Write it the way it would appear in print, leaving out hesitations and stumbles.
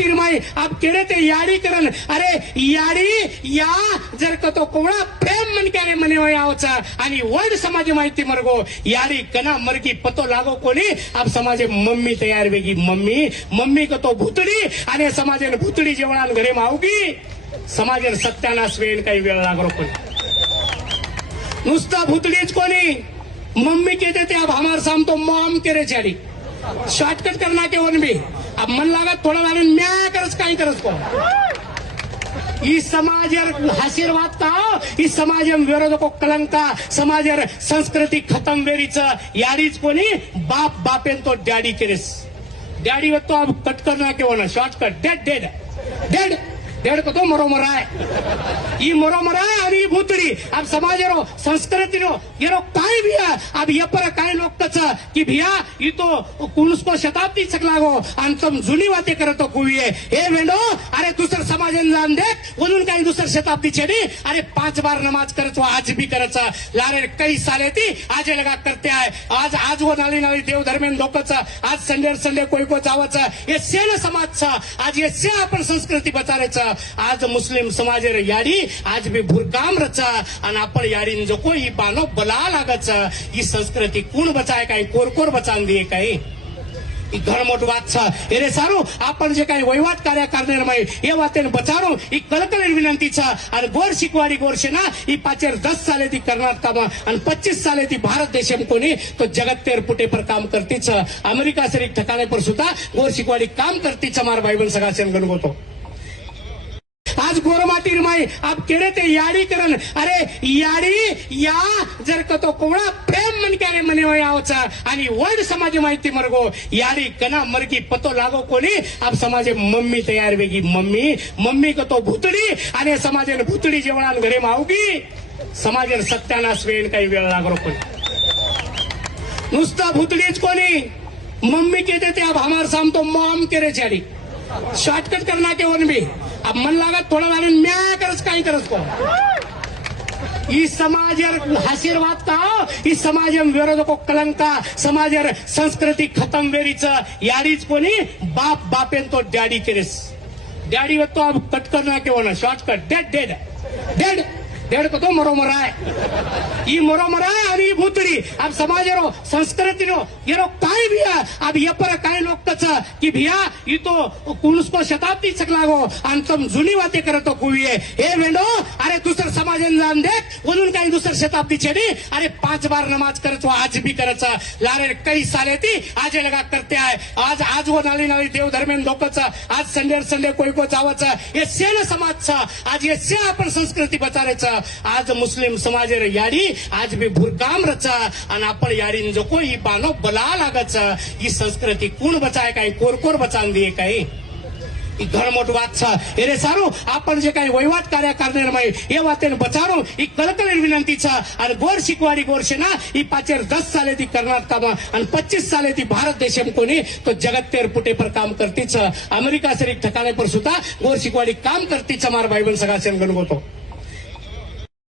माटीर माई आप केड़े ते याड़ी करन अरे याड़ी या जर का तो कोणा प्रेम मनक्याने मने आवचा आणि वर्ड समाज माहिती मरगो याड़ी कना मरगी पतो लागो कोणी आप समाजे मम्मी तयार वेगी मम्मी का तो भूतडी आणि समाजेन भूतडी जेवणान घरे मावगी समाजेन सत्यानाश वेन काही वेळ लागरो कोणी नुसता भूतडीच कोणी मम्मी कहते थे अब हमारे साम तो मॉम करे चारी शॉर्टकट करना के वन भी अब मन लगा थोड़ा लाने म्या करस काही करस को इस समाज आशीर्वाद का इस समाज विरोध को कलंका समाज संस्कृति खत्म वेरीच यारीच कोणी बाप बापेन तो डॅडी केरेस डॅडी तो अब कट करना के वन शॉर्टकट डेड डेढ़ को तो मरोमरा है ये मरोमरा है और ये भूतड़ी अब समाज रो संस्कृति रो ये रो काय भी है अब ये पर काय लोग कचा कि भैया ये तो कुछ को शताब्दी तक लागो आणि तुम जुनी बातें करे तो कोई है ए वेंडो अरे दूसर समाज जान देख उन्होंने काही दूसर शताब्दी छेड़ी अरे 5 बार नमाज करत वो आज भी करत लारे कई साले थी आज लगा करते आए आज वो नाली देव धर्मेन लोकच आज संडे कोई को जावच ये सेन समाज आज ये से आपण संस्कृती बचारायचं आज मुस्लिम समाज याडी आज भी भुरकाम रचा आणि आपण याडीन जो कोई बानो बला लागच ही संस्कृती कोण बचाय काही कोरकोर बचान दिए काही घर मोट बात छा एरे सारू आपण जे काही वहिवाट कार्य करणार माई ये वातेन बचारो ही कलकल विनंती छा आणि गोर शिकवाडी गोरशेना ही 5-10 साले ती कर्नाटक आणि 25 साले ती भारत देशम कोणी तो जगत तेर पुटे पर काम करती छ अमेरिका सरी ठिकाणे पर सुद्धा गोर शिकवाडी काम करती छ मार भाई बन सगा सेन गणगोतो आज गोरमाटी माई आप केड़े ते याड़ी करन अरे याड़ी या जर का तो कोणा प्रेम मनक्याने मने आवचा आणि वर्ड समाज माहिती मरगो याड़ी कना मरगी पतो लागो कोणी आप समाजे मम्मी तयार वेगी मम्मी का तो भूतडी आणि समाजेन भूतडी जेवणान घरे मावगी समाजेन सत्यानाश वेन काही वेळ लागरो कोणी नुसता भूतडीच कोणी मम्मी कहते थे अब हमारे साम तो मॉम करे चारी शॉर्टकट करना के वन भी अब मन लगा थोड़ा लाने म्या करस काही करस को इस समाज आशीर्वाद का इस समाज विरोध को कलंका समाज संस्कृति खत्म वेरीच यारीच कोणी बाप बापेन तो डॅडी केरेस डॅडी तो अब कट करना के वन शॉर्टकट डेढ़ को तो मरोमरा है ये मरोमरा है और ये भूतड़ी अब समाज रो संस्कृति रो ये रो काय भी है अब ये पर काय लोग कचा कि भैया ये तो कुछ को शताब्दी तक लागो आणि तुम जुनी बातें करे तो कोई है ए वेंडो अरे दूसर समाज जान देख उन्होंने काही दूसर शताब्दी छेड़ी अरे 5 बार नमाज करत वो आज भी करत लारे कई साले थी आज लगा करते आए आज वो नाली देव धर्मेन लोकच आज संडे कोई को जावच ये सेन समाज आज ये से आपण संस्कृती बचारायचं आज मुस्लिम समाज याडी आज भी भुरकाम रचा आणि आपण याडीन जो कोई बानो बला लागच ही संस्कृती कोण बचाय काही कोरकोर बचान दिए काही घर मोट बात छा एरे सारू आपण जे काही वहिवाट कार्य करणार माई ये वातेन बचारो ही कलकल विनंती छा आणि गोर शिकवाडी गोरशेना ही 5-10 साले ती कर्नाटक आणि 25 साले ती भारत देशम कोणी तो जगत तेर पुटे पर काम करती छ अमेरिका सरी ठिकाणे पर सुद्धा गोर शिकवाडी काम करती छ मार भाई बन सगा सेन गणगोतो